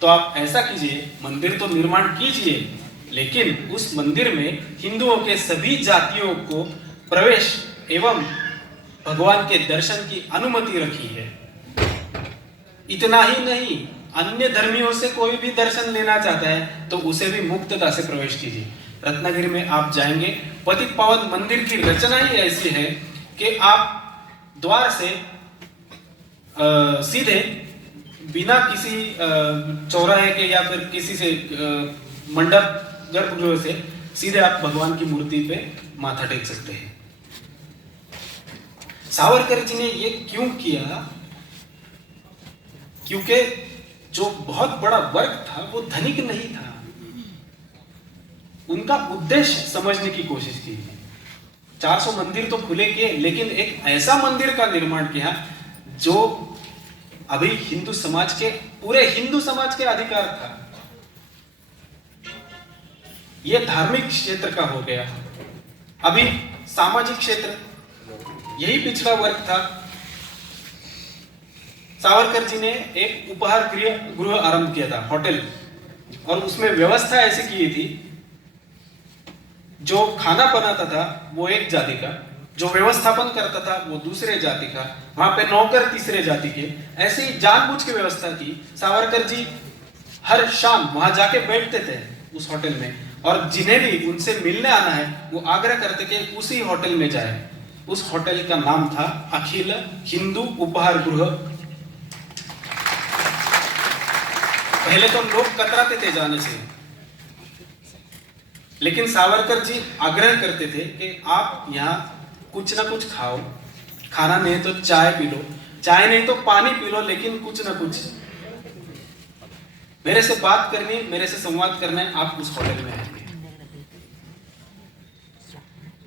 तो आप ऐसा कीजिए, मंदिर तो निर्माण कीजिए, लेकिन उस मंदिर में हिंदुओं के सभी जातियों को प्रवेश एवं भगवान के दर्शन की अनुमति रखी है। इतना ही नहीं, अन्य धर्मियों से कोई भी दर्शन लेना चाहता है तो उसे भी मुक्तता से प्रवेश कीजिए। रत्नागिरी में आप जाएंगे, पतित पावन मंदिर की रचना ही ऐसी है कि आप द्वार से सीधे बिना किसी चौराहे के या फिर किसी से मंडप गर्भगृह से सीधे आप भगवान की मूर्ति पे माथा टेक सकते हैं। सावरकर जी ने ये क्यों किया? क्योंकि जो बहुत बड़ा वर्ग था वो धनिक नहीं था। उनका उद्देश्य समझने की कोशिश की। 400 मंदिर तो खुले किए, लेकिन एक ऐसा मंदिर का निर्माण किया जो अभी हिंदू समाज के, पूरे हिंदू समाज के अधिकार था। यह धार्मिक क्षेत्र का हो गया। अभी सामाजिक क्षेत्र, यही पिछड़ा वर्ग था। सावरकर जी ने एक उपहार गृह आरंभ किया था, होटल, और उसमें व्यवस्था ऐसी की थी, जो खाना बनाता था वो एक जाति का, जो व्यवस्थापन करता था वो दूसरे जाति का, वहां पे नौकर तीसरे जाति के। ऐसे ही जानबूझ के व्यवस्था की। सावरकर जी हर शाम वहां जाके बैठते थे उस होटल में, और जिन्हें भी उनसे मिलने आना है वो आग्रह करते कि उसी होटल में जाए। उस होटल का नाम था अखिल हिंदू उपहार गृह। पहले तो लोग कतराते थे जाने से, लेकिन सावरकर जी आग्रह करते थे कि आप यहाँ कुछ ना कुछ खाओ, खाना नहीं तो चाय पी लो, चाय नहीं तो पानी पी लो, लेकिन कुछ ना कुछ मेरे से बात करनी, मेरे से संवाद करना है, आप उस होटल में आएंगे।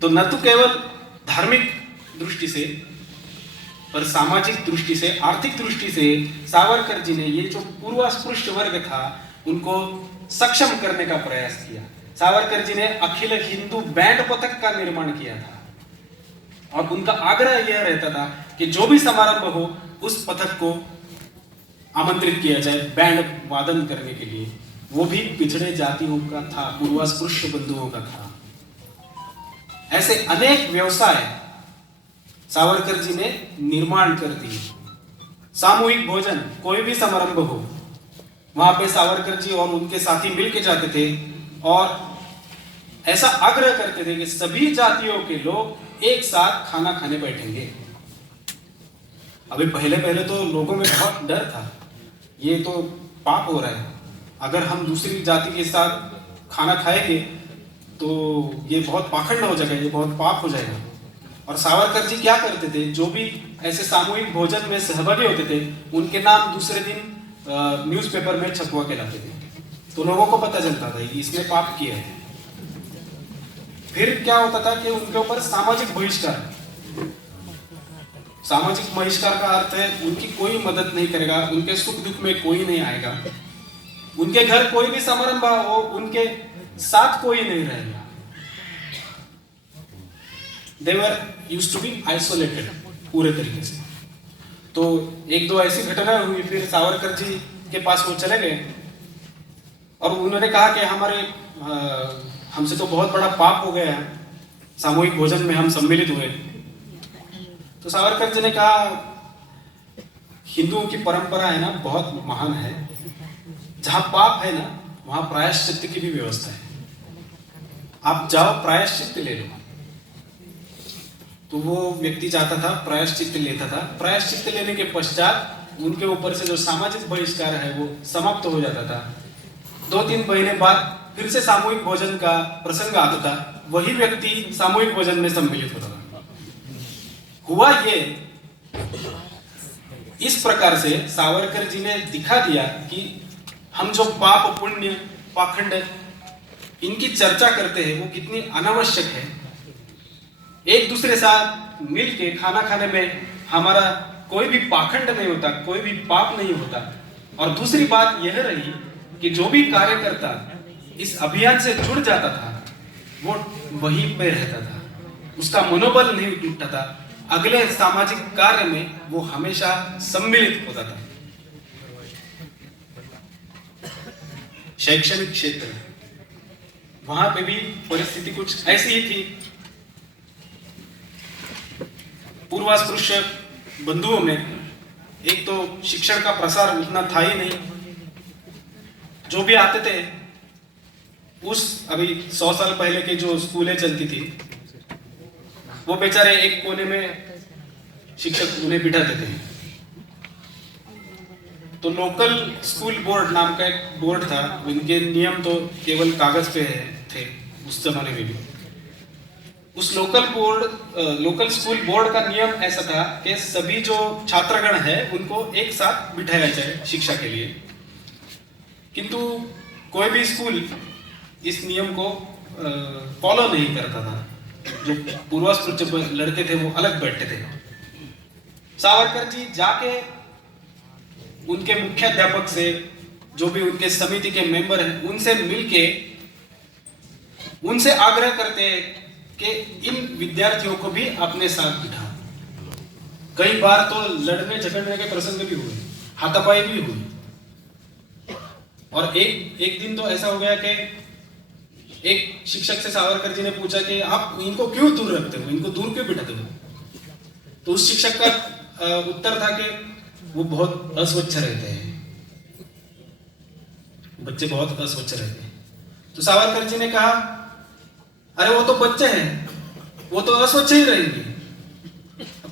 तो न तो केवल धार्मिक दृष्टि से और सामाजिक दृष्टि से, आर्थिक दृष्टि से सावरकर जी ने ये जो पूर्वास्पृश्य वर्ग था उनको सक्षम करने का प्रयास किया। सावरकर जी ने अखिल हिंदू बैंड पथक का निर्माण किया था, और उनका आग्रह यह रहता था कि जो भी समारंभ हो उस पथक को आमंत्रित किया जाए बैंड वादन करने के लिए। वो भी पिछड़े जातियों का था, पूर्वास्पृश्य बंधुओं का था। ऐसे अनेक व्यवसाय सावरकर जी ने निर्माण कर दिए। सामूहिक भोजन, कोई भी समारंभ हो, वहां पे सावरकर जी और उनके साथी मिलके जाते थे और ऐसा आग्रह करते थे कि सभी जातियों के लोग एक साथ खाना खाने बैठेंगे। अभी पहले पहले तो लोगों में बहुत डर था, ये तो पाप हो रहा है, अगर हम दूसरी जाति के साथ खाना खाएंगे तो ये बहुत पाखंड हो जाएगा, ये बहुत पाप हो जाएगा। और सावरकर जी क्या करते थे, जो भी ऐसे सामूहिक भोजन में सहभागी होते थे उनके नाम दूसरे दिन न्यूज़पेपर में छपवा के लाते थे, तो लोगों को पता चलता था इसने पाप किया है। फिर क्या होता था कि उनके ऊपर सामाजिक बहिष्कार। सामाजिक बहिष्कार का अर्थ है उनकी कोई मदद नहीं करेगा, उनके सुख दुख में कोई नहीं आएगा, उनके घर कोई भी समारंभ हो उनके साथ कोई नहीं रहेगा। They were used to be isolated पूरे तरीके से। तो एक दो ऐसी घटना हुई, फिर सावरकर जी के पास वो चले गए और उन्होंने कहा कि हमसे तो बहुत बड़ा पाप हो गया है, सामूहिक भोजन में हम सम्मिलित हुए। तो सावरकर जी ने कहा, हिंदुओं की परंपरा है ना बहुत महान है, जहां पाप है ना वहां प्रायश्चित्त की भी व्यवस्था है, आप जाओ प्रायश्चित्त ले लो। तो वो व्यक्ति जाता था, प्रायश्चित्त लेता था, प्रायश्चित्त लेने के पश्चात उनके ऊपर से जो सामाजिक बहिष्कार है वो समाप्त हो जाता था। 2-3 महीने बाद फिर से सामूहिक भोजन का प्रसंग आता था, वही व्यक्ति सामूहिक भोजन में सम्मिलित होता था। हुआ ये, इस प्रकार से सावरकर जी ने दिखा दिया कि हम जो पाप पुण्य पाखंड इनकी चर्चा करते हैं वो कितनी अनावश्यक है। एक दूसरे साथ मिलके खाना खाने में हमारा कोई भी पाखंड नहीं होता, कोई भी पाप नहीं होता। और दूसरी बात यह रही कि जो भी कार्यकर्ता इस अभियान से जुड़ जाता था वो वहीं पे रहता था, उसका मनोबल नहीं टूटता था, अगले सामाजिक कार्य में वो हमेशा सम्मिलित होता था। शैक्षणिक क्षेत्र, वहां पे भी परिस्थिति कुछ ऐसी ही थी। पूर्वास्पृश्य बंधुओं में एक तो शिक्षण का प्रसार उतना था ही नहीं। जो भी आते थे, उस अभी 100 साल पहले के जो स्कूलें चलती थी, वो बेचारे एक कोने में शिक्षक उन्हें बिठाते थे। तो लोकल स्कूल बोर्ड नाम का एक बोर्ड था, उनके नियम तो केवल कागज पे थे उस जमाने में भी। उस लोकल स्कूल बोर्ड का नियम ऐसा था कि सभी जो छात्रगण है उनको एक साथ बिठाया जाए शिक्षा के लिए। किंतु कोई भी स्कूल इस नियम को फॉलो नहीं करता था। जो पूर्वास्पृश्य लड़के थे वो अलग बैठते थे। सावरकर जी जाके उनके मुख्याध्यापक से, जो भी उनके समिति के मेंबर हैं, उनसे मिलके उनसे आग्रह करते कि इन विद्यार्थियों को भी अपने साथ बिठाओ। कई बार तो लड़ने झगड़ने के प्रसंग भी हुए, हाथापाई भी हुई। और एक दिन तो ऐसा हो गया कि एक शिक्षक से सावरकर जी ने पूछा कि आप इनको क्यों दूर रखते हो, इनको दूर क्यों बिठाते हो? तो उस शिक्षक का उत्तर था कि वो बहुत अस्वच्छ रहते हैं, बच्चे बहुत अस्वच्छ रहते हैं। तो सावरकर जी ने कहा, अरे वो तो बच्चे हैं, वो तो अस्वच्छ ही रहेंगे।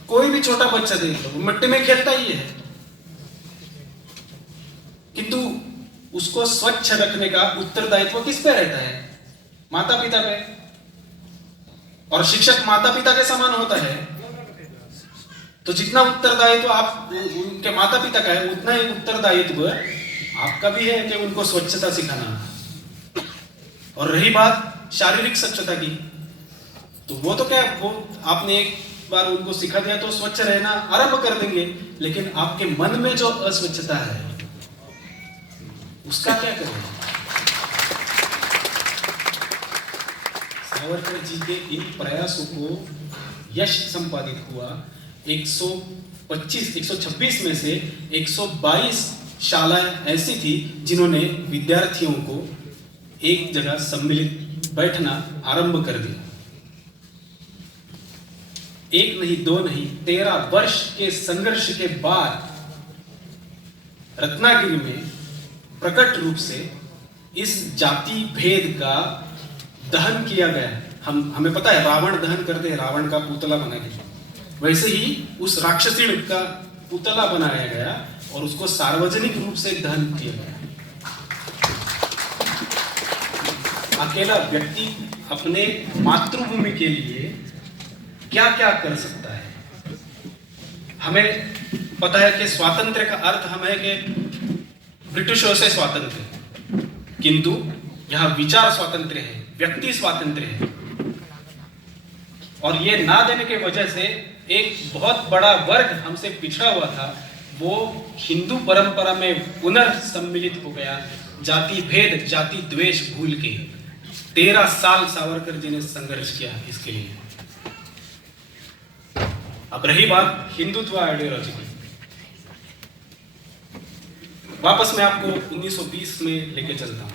कोई भी छोटा बच्चा देख लो, वो मिट्टी में खेलता ही है, किंतु उसको स्वच्छ रखने का उत्तरदायित्व किस पे रहता है? माता पिता पे। और शिक्षक माता पिता के समान होता है। तो जितना उत्तरदायित्व आप उनके माता पिता का है, उतना ही उत्तरदायित्व आपका भी है कि उनको स्वच्छता सिखाना। और रही बात शारीरिक स्वच्छता की, तो वो तो क्या, वो आपने एक बार उनको सिखा दिया तो स्वच्छ रहना आरंभ कर देंगे, लेकिन आपके मन में जो अस्वच्छता है उसका क्या करें? सावरकर जी के इन प्रयासों को यश संपादित हुआ। 126 में से 122 शालाएं ऐसी थी जिन्होंने विद्यार्थियों को एक जगह सम्मिलित बैठना आरंभ कर दिया। एक नहीं, दो नहीं, 13 वर्ष के संघर्ष के बाद रत्नागिरी में प्रकट रूप से इस जाति भेद का दहन किया गया। हमें पता है रावण दहन करते हैं, रावण का पुतला बना के, वैसे ही उस राक्षसी का पुतला बनाया गया और उसको सार्वजनिक रूप से दहन किया गया। अकेला व्यक्ति अपने मातृभूमि के लिए क्या क्या कर सकता है? हमें पता है कि स्वातंत्र्य का अर्थ हम है कि ब्रिटिशों से स्वातंत्र्य, किंतु यहाँ विचार स्वातंत्र्य है, व्यक्ति स्वातंत्र्य है। और ये ना देने के वजह से एक बहुत बड़ा वर्ग हमसे पिछड़ा हुआ था, वो हिंदू परंपरा में पुनर्सम्मिलित हो गया, जाति भेद जाति द्वेष भूल के। 13 साल सावरकर जी ने संघर्ष किया इसके लिए। अब रही बात हिंदुत्व आइडियोलॉजी की, वापस मैं आपको 1920 में लेके चलता हूं।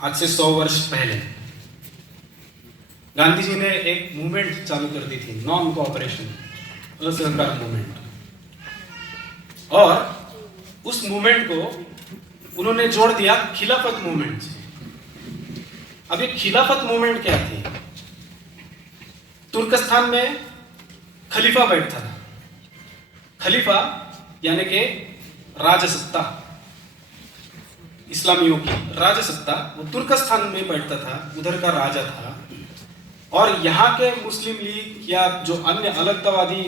आज से 100 वर्ष पहले गांधी जी ने एक मूवमेंट चालू कर दी थी, नॉन कोऑपरेशन, असहकार मूवमेंट। और उस मूवमेंट को उन्होंने जोड़ दिया खिलाफत मूवमेंट से। अब ये खिलाफत मूवमेंट क्या थी? तुर्कस्तान में खलीफा बैठता था। खलीफा यानी कि राजसत्ता, इस्लामियों की राजसत्ता, वो तुर्कस्तान में बैठता था, उधर का राजा था। और यहाँ के मुस्लिम लीग या जो अन्य अलगतावादी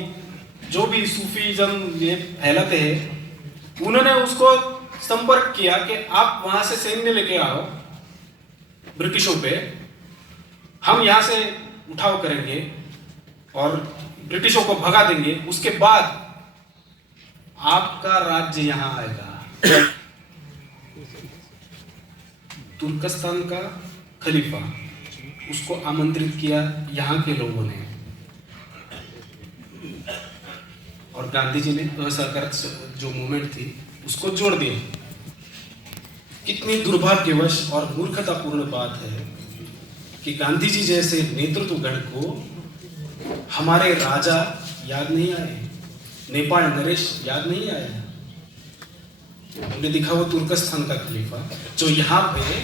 जो भी सूफीज्म ये फैलाते हैं, उन्होंने उसको संपर्क किया कि आप वहां से सैन्य लेके आओ ब्रिटिशों पे, हम यहाँ से उठाव करेंगे और ब्रिटिशों को भगा देंगे, उसके बाद आपका राज्य यहाँ आएगा। तुर्कस्तान का खलीफा, उसको आमंत्रित किया यहाँ के लोगों ने, और गांधी जी ने असहकार जो मूवमेंट थी उसको जोड़ दिया कितनी दुर्भाग्यवश और मूर्खतापूर्ण बात है कि गांधी जी जैसे नेतृत्वगण को हमारे राजा याद नहीं आए, नेपाल नरेश याद नहीं आया। हमने देखा वो तुर्कस्तान का खलीफा जो यहाँ पे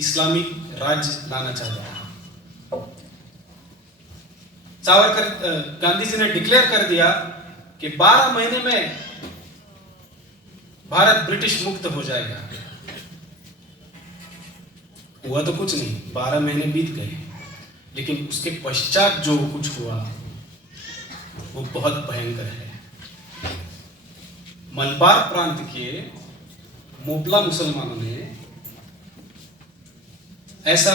इस्लामिक राज्य लाना चाहता था। सावरकर गांधी जी ने डिक्लेयर कर दिया कि 12 महीने में भारत ब्रिटिश मुक्त हो जाएगा। हुआ तो कुछ नहीं, 12 महीने बीत गए, लेकिन उसके पश्चात जो कुछ हुआ वो बहुत भयंकर है। मलबार प्रांत के मोपला मुसलमानों ने ऐसा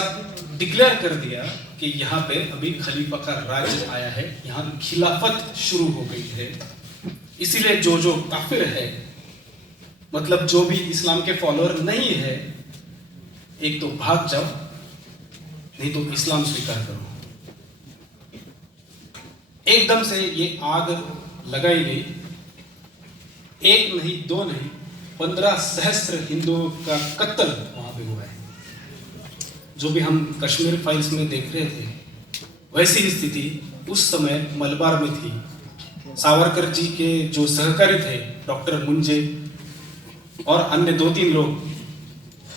डिक्लेयर कर दिया कि यहाँ पे अभी खलीफा का राज्य आया है, यहाँ खिलाफत शुरू हो गई है। इसीलिए जो जो काफिर है, मतलब जो भी इस्लाम के फॉलोअर नहीं है, एक तो भाग जाओ, नहीं तो इस्लाम स्वीकार करो। एकदम से ये आग लगाई गई। एक नहीं, दो नहीं, 15 सहस्त्र हिंदुओं का कत्ल वहां पे हुआ है। जो भी हम कश्मीर फाइल्स में देख रहे थे, वैसी ही स्थिति उस समय मलबार में थी। सावरकर जी के जो सहकारी थे, डॉक्टर मुंजे और अन्य 2-3 लोग,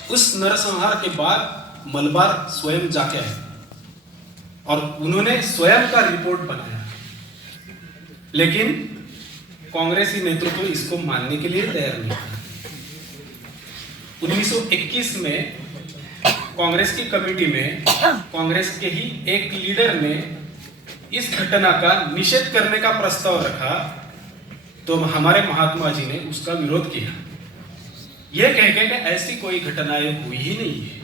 उस नरसंहार के बाद मलबार स्वयं जाके आए और उन्होंने स्वयं का रिपोर्ट बनाया, लेकिन कांग्रेसी नेतृत्व इसको मानने के लिए तैयार नहीं था। 1921 में कांग्रेस की कमेटी में कांग्रेस के ही एक लीडर ने इस घटना का निषेध करने का प्रस्ताव रखा, तो हमारे महात्मा जी ने उसका विरोध किया, यह कह के कि ऐसी कोई घटनाएं हुई ही नहीं है।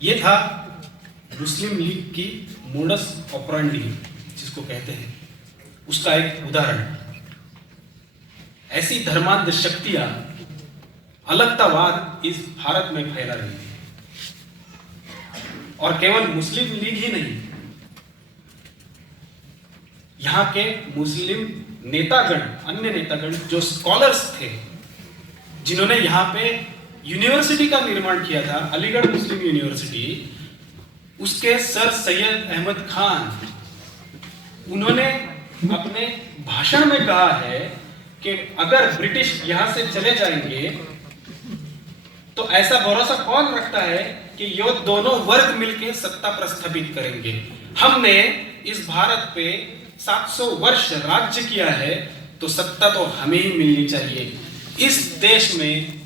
यह था मुस्लिम लीग की मोडस ऑपरेंडी जिसको कहते हैं, उसका एक उदाहरण। ऐसी धर्मांध शक्तियां अलगतावाद इस भारत में फैला रही है, और केवल मुस्लिम लीग ही नहीं, यहां के मुस्लिम नेतागण, अन्य नेतागण जो स्कॉलर्स थे, जिन्होंने यहां पे यूनिवर्सिटी का निर्माण किया था, अलीगढ़ मुस्लिम यूनिवर्सिटी, उसके सर सैयद अहमद खान, उन्होंने अपने भाषण में कहा है कि अगर ब्रिटिश यहां से चले जाएंगे तो ऐसा भरोसा कौन रखता है कि ये दोनों वर्ग मिलकर सत्ता प्रस्थापित करेंगे। हमने इस भारत पे 700 वर्ष राज्य किया है, तो सत्ता तो हमें ही मिलनी चाहिए। इस देश में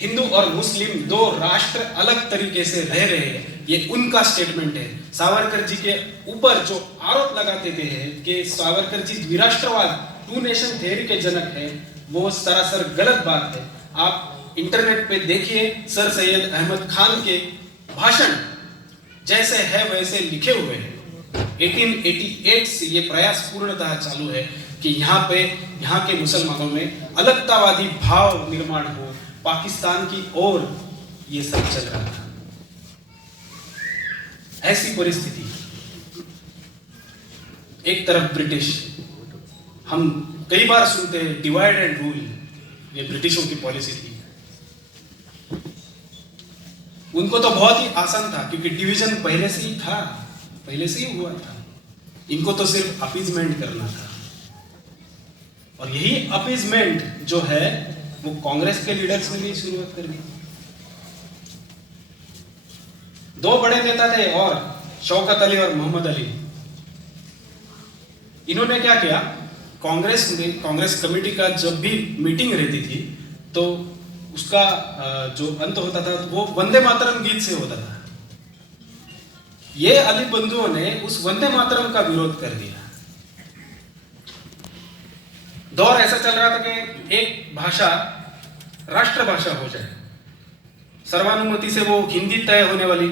हिंदू और मुस्लिम 2 राष्ट्र अलग तरीके से रह रहे हैं, ये उनका स्टेटमेंट है। सावरकर जी के ऊपर जो आरोप लगाते थे कि सावरकर जी द्विराष्ट्रवाद, 2 नेशन थ्योरी के जनक है, वो सरासर गलत बात है। आप इंटरनेट पे देखिए, सर सैयद अहमद खान के भाषण जैसे है वैसे लिखे हुए हैं। 1888 से ये प्रयास पूर्णतः चालू है कि यहाँ के मुसलमानों में अलगतावादी भाव निर्माण हो, पाकिस्तान की ओर ये सब चल रहा था। ऐसी परिस्थिति, एक तरफ ब्रिटिश, हम कई बार सुनते हैं डिवाइड एंड रूल, ये ब्रिटिशों की पॉलिसी थी। उनको तो बहुत ही आसान था क्योंकि डिवीजन पहले से ही था, पहले से ही हुआ था। इनको तो सिर्फ अपीजमेंट करना था, और यही अपीजमेंट जो है वो कांग्रेस के लीडर्स ने भी शुरुआत कर दी। 2 बड़े नेता थे, और शौकत अली और मोहम्मद अली। इन्होंने क्या किया, कांग्रेस कमेटी का जब भी मीटिंग रहती थी तो उसका जो अंत होता था वो वंदे मातरम गीत से होता था। ये अली बंधुओं ने उस वंदे मातरम का विरोध कर दिया। दौर ऐसा चल रहा था कि एक भाषा राष्ट्रभाषा हो जाए, सर्वानुमति से वो हिंदी तय होने वाली।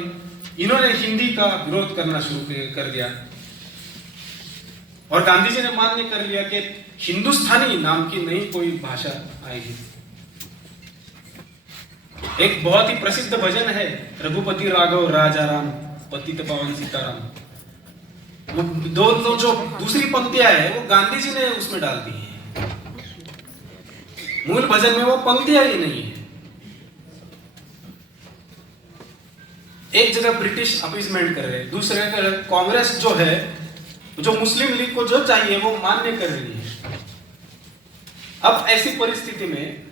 इन्होंने हिंदी का विरोध करना शुरू कर दिया, और गांधी जी ने मान्य कर लिया कि हिंदुस्तानी नाम की नई कोई भाषा आएगी। एक बहुत ही प्रसिद्ध भजन है, रघुपति राघव राजा राम, पतित पावन सीताराम। वो 2 जो दूसरी पंक्तियां है वो गांधी जी ने उसमें डाल दी है। मूल भजन में वो पंक्तियां ही नहीं है। एक जगह ब्रिटिश अपीजमेंट कर रहे हैं, दूसरे जगह कांग्रेस जो है, जो मुस्लिम लीग को जो चाहिए वो मान्य कर रही है। अब ऐसी परिस्थिति में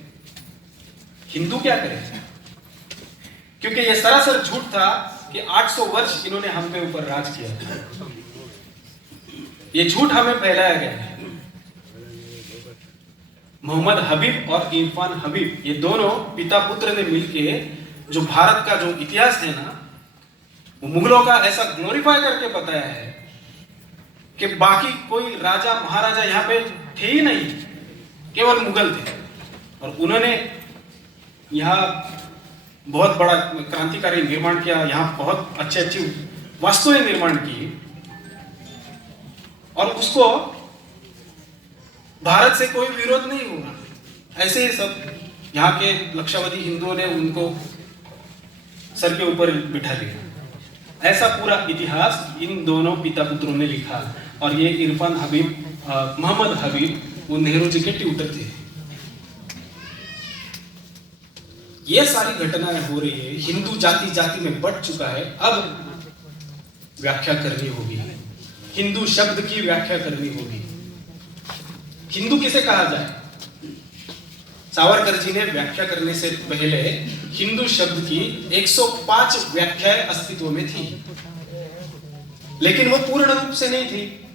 हिंदू क्या करें? क्योंकि यह सरासर झूठ था कि 800 वर्ष इन्होंने हम पे ऊपर राज किया था। ये झूठ हमें फैलाया गया है। मोहम्मद हबीब और इरफान हबीब, ये दोनों पिता पुत्र ने मिलके जो भारत का जो इतिहास है ना, वो मुगलों का ऐसा ग्लोरीफाई करके बताया है कि बाकी कोई राजा महाराजा यहाँ पे थे ही नहीं, केवल मुगल थे। और उन्होंने यहाँ बहुत बड़ा क्रांतिकारी निर्माण किया, यहाँ बहुत अच्छी अच्छी वस्तुएं निर्माण की, और उसको भारत से कोई विरोध नहीं हुआ। ऐसे ही सब यहाँ के लक्षावधी हिंदुओं ने उनको सर के ऊपर बिठा लिया। ऐसा पूरा इतिहास इन दोनों पिता पुत्रों ने लिखा। और ये इरफान हबीब, मोहम्मद हबीब, वो नेहरू जी के ट्यूटर थे। ये सारी घटनाएं हो रही है, हिंदू जाति जाति में बट चुका है। अब व्याख्या करनी होगी, हिंदू शब्द की व्याख्या करनी होगी। हिंदू किसे कहा जाए? सावरकर जी ने व्याख्या करने से पहले हिंदू शब्द की 105 व्याख्याएं अस्तित्व में थी, लेकिन वो पूर्ण रूप से नहीं थी।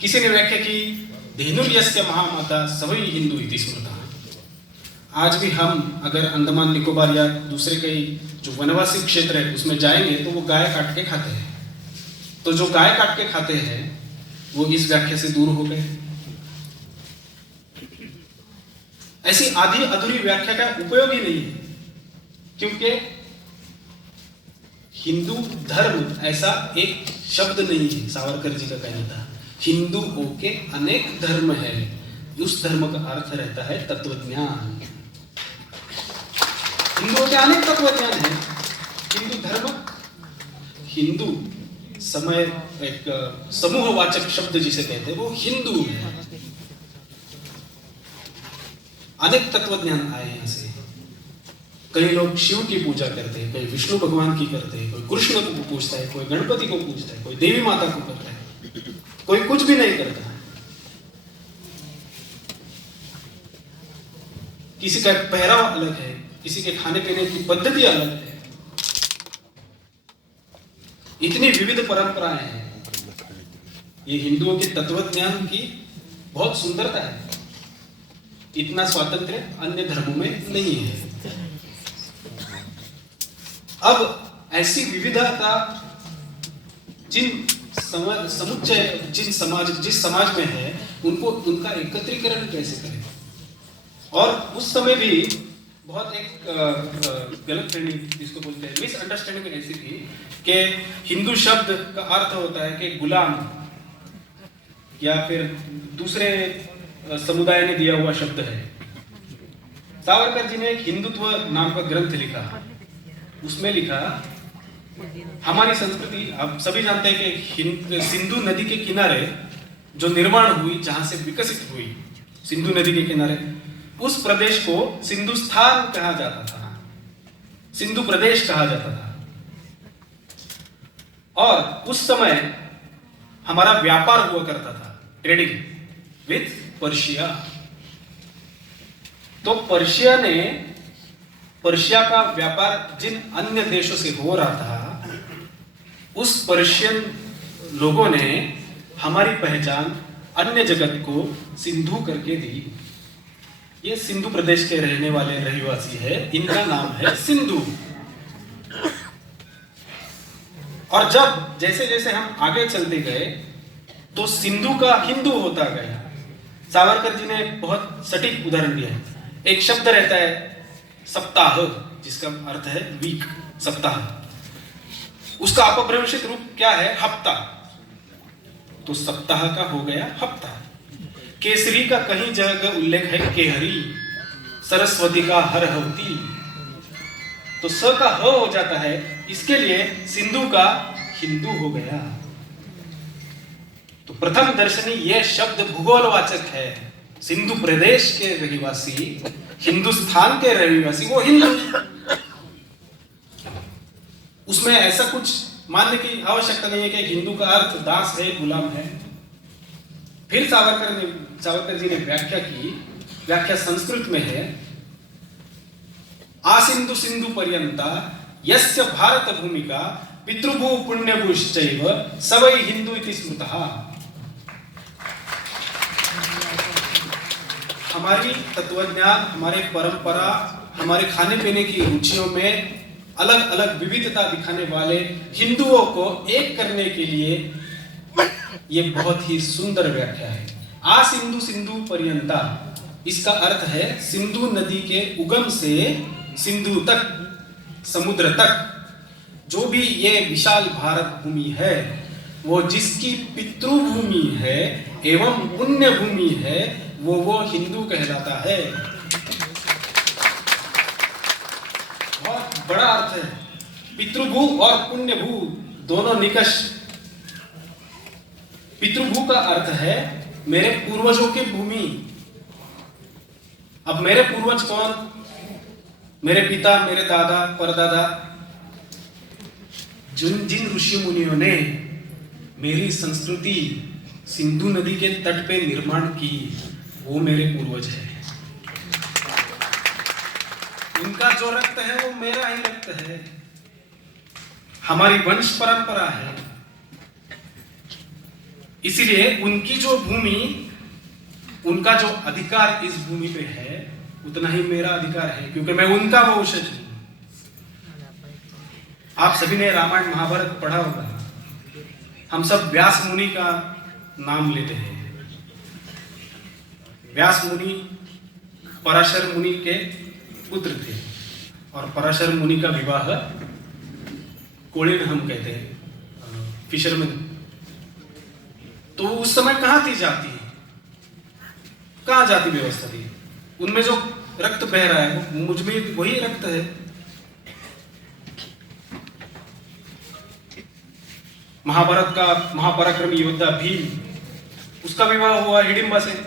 किसी ने व्याख्या की, धेनुर्यस्य महामाता सवै हिंदू इति स्मृता। आज भी हम अगर अंडमान निकोबार या दूसरे कई जो वनवासी क्षेत्र है उसमें जाएंगे तो वो गाय काट के खाते हैं। तो जो गाय काट के खाते हैं वो इस व्याख्या से दूर हो गए। ऐसी आधी अधूरी व्याख्या का उपयोग ही नहीं है, क्योंकि हिंदू धर्म ऐसा एक शब्द नहीं है। सावरकर जी का कहना था, हिंदुओं के अनेक धर्म है। उस धर्म का अर्थ रहता है तत्वज्ञान। हिंदुओं के अनेक तत्वज्ञान है। हिंदू धर्म, हिंदू समय एक समूहवाचक शब्द जिसे कहते हैं वो हिंदू है। अनेक तत्वज्ञान आए यहां से। कई लोग शिव की पूजा करते हैं, कोई विष्णु भगवान की करते हैं, कोई कृष्ण को पूजता है, कोई गणपति को पूजता है, कोई देवी माता को करता है, कोई कुछ भी नहीं करता। किसी का पहरावा अलग है, किसी के खाने पीने की पद्धति अलग है। इतनी विविध परंपराएं हैं। ये हिंदुओं के तत्वज्ञान की बहुत सुंदरता है। इतना स्वातंत्र्य अन्य धर्मों में नहीं है। अब ऐसी विविधता जिस समाज में है, उनको उनका एकत्रीकरण कैसे करें? और उस समय भी बहुत एक गलत फहमी जिसको बोलते हैं मिसअंडरस्टैंडिंग ऐसी थी कि हिंदू शब्द का अर्थ होता है कि गुलाम, या फिर दूसरे समुदाय ने दिया हुआ शब्द है। सावरकर जी ने एक हिंदुत्व नाम का ग्रंथ लिखा। उसमें लिखा, हमारी संस्कृति, आप सभी जानते हैं कि सिंधु नदी के किनारे जो निर्माण हुई, जहां से विकसित हुई, सिंधु नदी के किनारे, उस प्रदेश को सिंधुस्थान कहा जाता था, सिंधु प्रदेश कहा जाता था। और उस समय हमारा व्यापार हुआ करता था, ट्रेडिंग विथ पर्शिया। तो पर्शिया का व्यापार जिन अन्य देशों से हो रहा था, उस पर्शियन लोगों ने हमारी पहचान अन्य जगत को सिंधु करके दी। ये सिंधु प्रदेश के रहने वाले रहिवासी है, इनका नाम है सिंधु। और जब जैसे जैसे हम आगे चलते गए तो सिंधु का हिंदू होता गया। सावरकर जी ने बहुत सटीक उदाहरण दिया है। एक शब्द रहता है सप्ताह, जिसका अर्थ है वीक, सप्ताह। उसका अपभ्रंशित रूप क्या है? हफ्ता। तो सप्ताह का हो गया हफ्ता। केसरी का कहीं जगह उल्लेख है केहरी, सरस्वती का हरहवती। तो स का ह हो जाता है, इसके लिए सिंधु का हिंदू हो गया। तो प्रथम दर्शनी यह शब्द भूगोलवाचक है, सिंधु प्रदेश के रहवासी, हिंदुस्तान के रहवासी वो हिंदू। उसमें ऐसा कुछ मानने की आवश्यकता नहीं है कि हिंदू का अर्थ दास है, गुलाम है। फिर सावरकर जी ने व्याख्या की, व्याख्या संस्कृत में है, आसिंधु सिंधु पर्यंता यस्य भारत भूमिका पितृभू पुण्यभूश्चैव स वै हिंदू इति स्मृतः। हमारी तत्वज्ञान, हमारे परंपरा, हमारे खाने पीने की रुचियों में अलग अलग विविधता दिखाने वाले हिंदुओं को एक करने के लिए ये बहुत ही सुंदर व्याख्या है। आ सिंधु सिंधु पर्यंता, इसका अर्थ है सिंधु नदी के उगम से सिंधु तक, समुद्र तक जो भी ये विशाल भारत भूमि है, वो जिसकी पितृभूमि है एवं पुण्य भूमि है, वो हिंदू कहलाता है। बहुत बड़ा अर्थ है। पितृभू और पुण्य भू दोनों निकष। पितृभू का अर्थ है मेरे पूर्वजों की भूमि। अब मेरे पूर्वज कौन? मेरे पिता, मेरे दादा, परदादा, जिन ऋषि मुनियों ने मेरी संस्कृति सिंधु नदी के तट पे निर्माण की, वो मेरे पूर्वज है। उनका जो रक्त है वो मेरा ही रक्त है, हमारी वंश परंपरा है। इसलिए उनकी जो भूमि, उनका जो अधिकार इस भूमि पे है, उतना ही मेरा अधिकार है, क्योंकि मैं उनका वंशज हूं। आप सभी ने रामायण महाभारत पढ़ा होगा। हम सब व्यास मुनि का नाम लेते हैं। व्यास मुनि पराशर मुनि के पुत्र थे और पराशर मुनि का विवाह कोलिन हम कहते हैं, फिशरमैन। तो उस समय कहां थी जाति, कहां जाति व्यवस्था थी? उनमें जो रक्त बह रहा है वो मुझ में वही रक्त है। महाभारत का महापराक्रमी योद्धा भीम, उसका विवाह हुआ हिडिंबा से।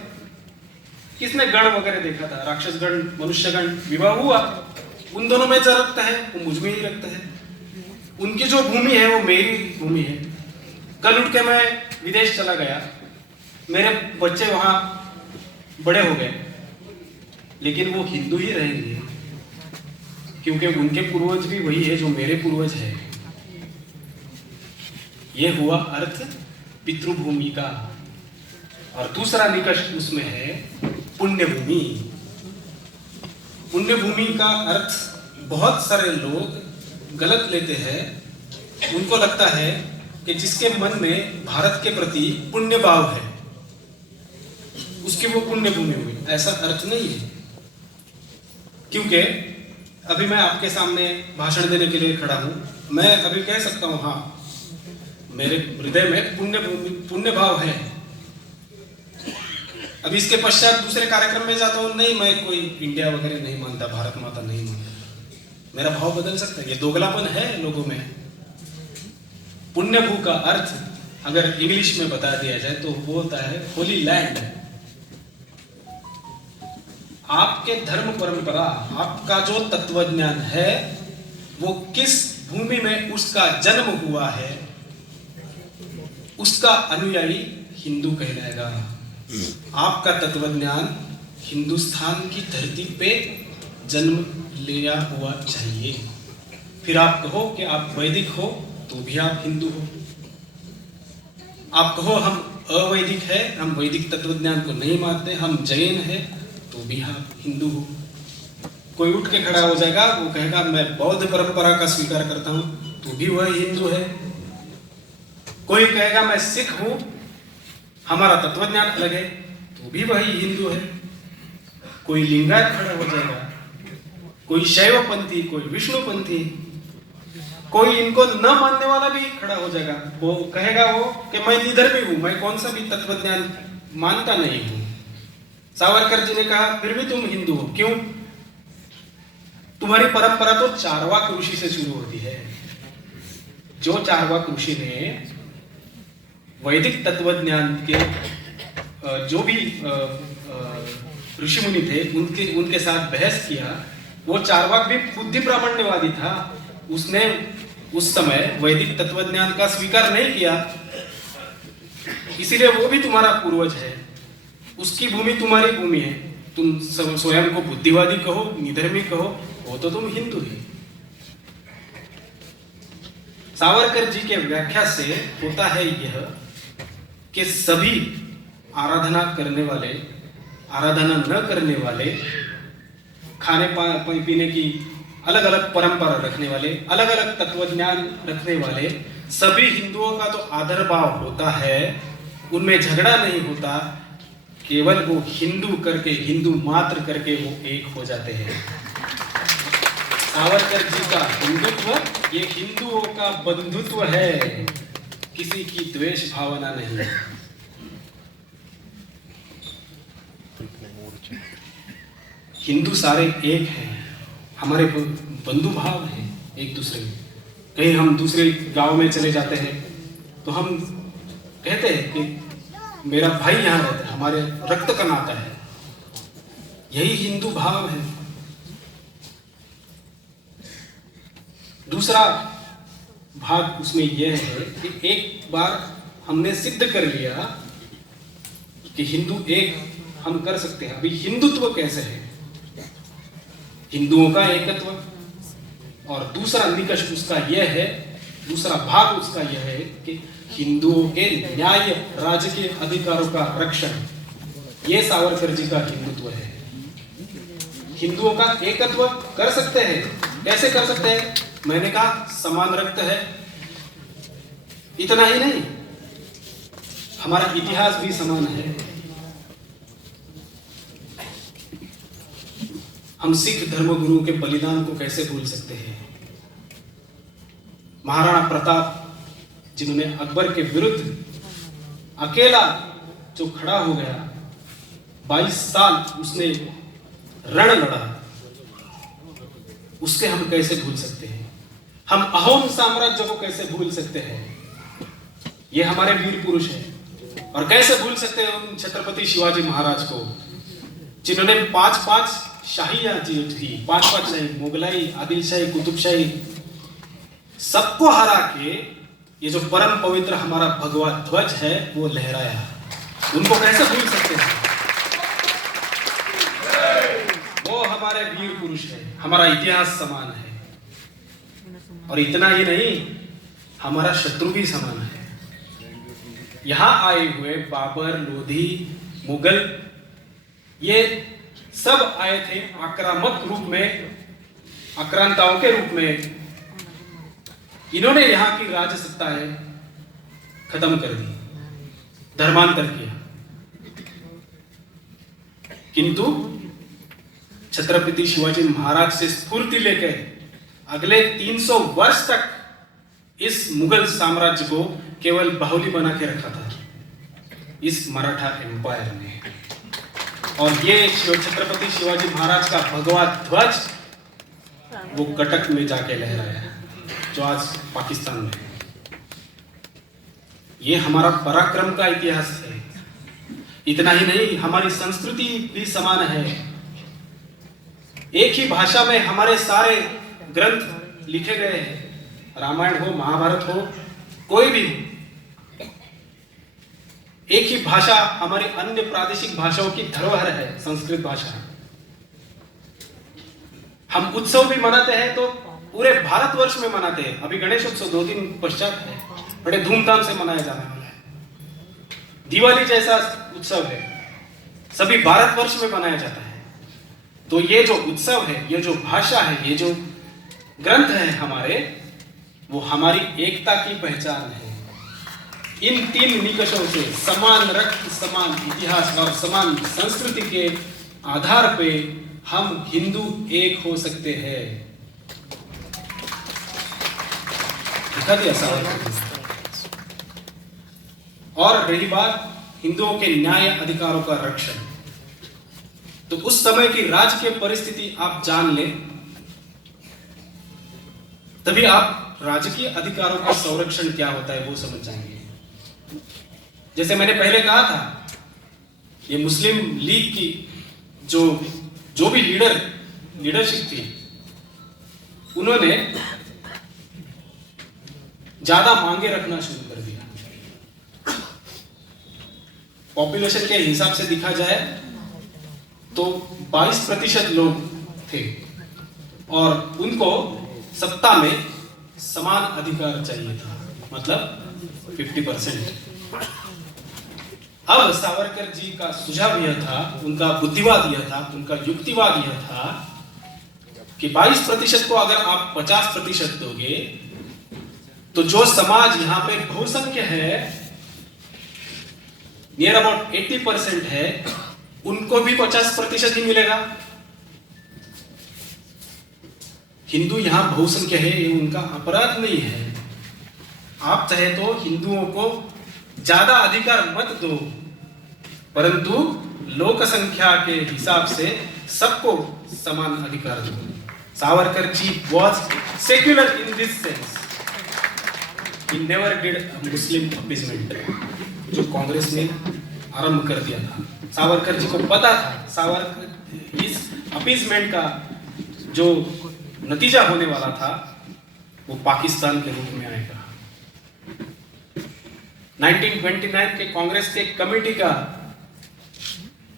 किसने गण वगैरह देखा था? राक्षस गण, मनुष्य गण, विवाह हुआ। उन दोनों में जो रक्त है वो मुझ में ही रक्त है। उनकी जो भूमि है वो मेरी भूमि है। कल उठ के मैं विदेश चला गया, मेरे बच्चे वहां बड़े हो गए, लेकिन वो हिंदू ही रहेंगे, क्योंकि उनके पूर्वज भी वही है जो मेरे पूर्वज है। ये हुआ अर्थ पितृभूमि का। और दूसरा निकष उसमें है पुण्य भूमि। पुण्य भूमि का अर्थ बहुत सारे लोग गलत लेते हैं। उनको लगता है कि जिसके मन में भारत के प्रति पुण्य भाव है, उसकी वो पुण्य भूमि हुई। ऐसा अर्थ नहीं है, क्योंकि अभी मैं आपके सामने भाषण देने के लिए खड़ा हूं। मैं अभी कह सकता हूं हाँ, मेरे हृदय में पुण्य भाव है। अब इसके पश्चात दूसरे कार्यक्रम में जाता हूं, नहीं मैं कोई इंडिया वगैरह नहीं मानता, भारत माता नहीं मानता, मेरा भाव बदल सकता है। ये दोगलापन है लोगों में। पुण्य भू का अर्थ अगर इंग्लिश में बता दिया जाए तो वो होता है होली लैंड। आपके धर्म परंपरा, आपका जो तत्वज्ञान है, वो किस भूमि में उसका जन्म हुआ है, उसका अनुयायी हिंदू कहलाएगा। आपका तत्वज्ञान हिंदुस्तान की धरती पे जन्म लिया हुआ चाहिए। फिर आप कहो कि आप वैदिक हो तो भी आप हिंदू हो। आप कहो हम अवैदिक है, हम वैदिक तत्वज्ञान को नहीं मानते, हम जैन है, तो भी आप हिंदू हो। कोई उठ के खड़ा हो जाएगा, वो कहेगा मैं बौद्ध परंपरा का स्वीकार करता हूं, तो भी वह हिंदू है। कोई कहेगा मैं सिख हूं, हमारा तत्वज्ञान अलग है, तो भी वही हिंदू है। कोई लिंगायत खड़ा हो जाएगा, कोई शैवपंथी, कोई विष्णुपंथी, कोई इनको न मानने वाला भी खड़ा हो जाएगा। वो कहेगा वो कि मैं निधर्मी हूं, मैं कौन सा भी तत्वज्ञान मानता नहीं हूं। सावरकर जी ने कहा फिर भी तुम हिंदू हो, क्यों? तुम्हारी परंपरा तो चारवाक ऋषि से शुरू होती है। जो चारवाक ऋषि ने वैदिक तत्वज्ञान के जो भी ऋषि मुनि थे उनके साथ बहस किया। वो चार्वाक भी बुद्धि प्रामाण्यवादी था, उसने उस समय वैदिक तत्वज्ञान का स्वीकार नहीं किया, इसीलिए वो भी तुम्हारा पूर्वज है, उसकी भूमि तुम्हारी भूमि है, तुम स्वयं को बुद्धिवादी कहो, निधर्मी कहो, वो तो तुम हिंदू ही। सावरकर जी के व्याख्या से होता है यह कि सभी आराधना करने वाले, आराधना न करने वाले, खाने पीने की अलग अलग परंपरा रखने वाले, अलग अलग तत्वज्ञान रखने वाले सभी हिंदुओं का तो आदर भाव होता है, उनमें झगड़ा नहीं होता, केवल वो हिंदू करके, हिंदू मात्र करके वो एक हो जाते हैं। सावरकर जी का हिंदुत्व ये हिंदुओं का बंधुत्व है, किसी की द्वेष भावना नहीं। हिंदू सारे एक हैं, हमारे बंधु भाव हैं एक दूसरे में। कहीं हम दूसरे गांव में चले जाते हैं तो हम कहते हैं कि मेरा भाई यहाँ रहता है, हमारे रक्त का नाता है, यही हिंदू भाव है। दूसरा भाग उसमें यह है कि एक बार हमने सिद्ध कर लिया कि हिंदू एक हम कर सकते हैं। अभी हिंदुत्व कैसे है? हिंदुओं का एकत्व। और दूसरा निकष उसका यह है, दूसरा भाग उसका यह है कि हिंदुओं के न्याय, राजकीय अधिकारों का रक्षण। यह सावरकर जी का हिंदुत्व है। हिंदुओं का एकत्व कर सकते हैं, कैसे कर सकते हैं? मैंने कहा समान रक्त है, इतना ही नहीं, हमारा इतिहास भी समान है। हम सिख धर्मगुरु के बलिदान को कैसे भूल सकते हैं? महाराणा प्रताप जिन्होंने अकबर के विरुद्ध अकेला जो खड़ा हो गया, 22 साल उसने रण लड़ा, उसके हम कैसे भूल सकते हैं? हम अहोम साम्राज्य को कैसे भूल सकते हैं? ये हमारे वीर पुरुष हैं। और कैसे भूल सकते हैं उन छत्रपति शिवाजी महाराज को, जिन्होंने 5-5 शाहियां जीत की, 5-5 शाही, मुगलाई, आदिलशाही, कुतुबशाही, सबको हरा के ये जो परम पवित्र हमारा भगवा ध्वज है वो लहराया। उनको कैसे भूल सकते हैं? वो हमारे वीर पुरुष है, हमारा इतिहास समान है। और इतना ही नहीं, हमारा शत्रु भी समान है। यहां आए हुए बाबर, लोधी, मुगल, ये सब आए थे आक्रामक रूप में, आक्रांताओं के रूप में। इन्होंने यहां की राज सत्ता है खत्म कर दी, धर्मांतर किया। किंतु छत्रपति शिवाजी महाराज से स्फूर्ति लेकर अगले 300 वर्ष तक इस मुगल साम्राज्य को केवल बाहुली बना के रखा था इस मराठा एम्पायर ने। और ये छत्रपति शिवाजी महाराज का भगवा ध्वज वो कटक में जाके लहराया, जो आज पाकिस्तान में है। ये हमारा पराक्रम का इतिहास है। इतना ही नहीं, हमारी संस्कृति भी समान है। एक ही भाषा में हमारे सारे ग्रंथ लिखे गए हैं, रामायण हो, महाभारत हो, कोई भी हो। एक ही भाषा हमारी अन्य प्रादेशिक भाषाओं की धरोहर है, संस्कृत भाषा। हम उत्सव भी मनाते हैं तो पूरे भारतवर्ष में मनाते हैं। अभी गणेश उत्सव 2 दिन पश्चात है, बड़े धूमधाम से मनाया जाने वाला है। दिवाली जैसा उत्सव है, सभी भारतवर्ष में मनाया जाता है। तो ये जो उत्सव है, ये जो भाषा है, ये जो ग्रंथ है हमारे, वो हमारी एकता की पहचान है। इन 3 निकषों से, समान रक्त, समान इतिहास और समान संस्कृति के आधार पे हम हिंदू एक हो सकते हैं। दिखा दिया सावरकर। और रही बात हिंदुओं के न्याय अधिकारों का रक्षण, तो उस समय की राजकीय परिस्थिति आप जान लें, तभी आप राजकीय अधिकारों का संरक्षण क्या होता है वो समझ जाएंगे। जैसे मैंने पहले कहा था ये मुस्लिम लीग की जो जो भी लीडरशिप थी, उन्होंने ज्यादा मांगे रखना शुरू कर दिया। पॉपुलेशन के हिसाब से देखा जाए तो 22% लोग थे और उनको सत्ता में समान अधिकार चाहिए था, मतलब 50%। अब सावरकर जी का सुझाव यह था, उनका बुद्धिवाद यह था, उनका युक्तिवाद यह था कि 22% को अगर आप 50% दोगे तो जो समाज यहाँ पे बहुसंख्य है, नियर अबाउट 80% है, उनको भी 50% ही मिलेगा। हिंदू यहां बहुसंख्य है, ये उनका अपराध नहीं है। आप चाहे तो हिंदुओं को ज्यादा अधिकार मत दो, परंतु लोक संख्या के हिसाब से सबको समान अधिकार दो। Savarkar ji was secular in this sense, he never did Muslim appeasement, जो कांग्रेस ने आरंभ कर दिया था। सावरकर जी को पता था सावरकर इस अपीजमेंट का जो नतीजा होने वाला था वो पाकिस्तान के रूप में आएगा। 1929 के कांग्रेस के कमेटी का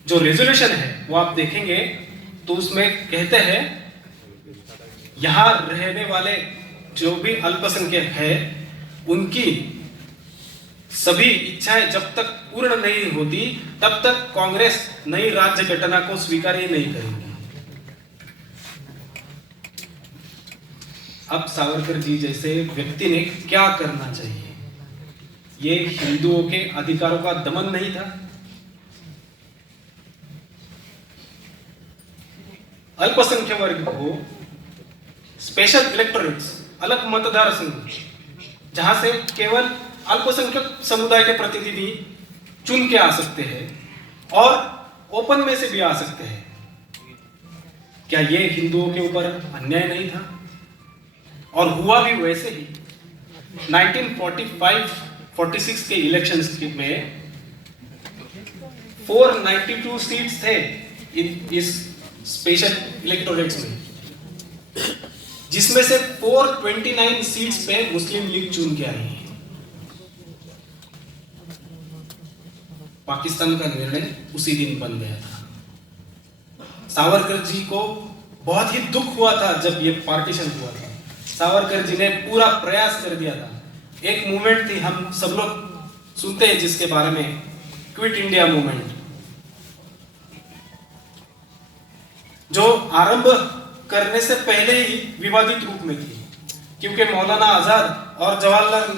जो रेजोल्यूशन है वो आप देखेंगे तो उसमें कहते हैं यहां रहने वाले जो भी अल्पसंख्यक है उनकी सभी इच्छाएं जब तक पूर्ण नहीं होती तब तक कांग्रेस नई राज्य घटना को स्वीकार ही नहीं करेगी। अब सावरकर जी जैसे व्यक्ति ने क्या करना चाहिए? ये हिंदुओं के अधिकारों का दमन नहीं था, अल्पसंख्यक वर्ग को स्पेशल इलेक्टोरेट्स, अलग मतदार संघ, जहां से केवल अल्पसंख्यक समुदाय के प्रतिनिधि चुन के आ सकते हैं और ओपन में से भी आ सकते हैं। क्या ये हिंदुओं के ऊपर अन्याय नहीं था? और हुआ भी वैसे ही। 1945-46 के इलेक्शंस में 492 सीट्स थे इस स्पेशल इलेक्टोरेट्स में, जिसमें से 429 सीट्स पे मुस्लिम लीग चुन के आई है। पाकिस्तान का निर्णय उसी दिन बन गया था। सावरकर जी को बहुत ही दुख हुआ था जब ये पार्टीशन हुआ था। सावरकर जी ने पूरा प्रयास कर दिया था। एक मूवमेंट थी, हम सब लोग सुनते हैं जिसके बारे में, क्विट इंडिया मूवमेंट, जो आरंभ करने से पहले ही विवादित रूप में थी, क्योंकि मौलाना आजाद और जवाहरलाल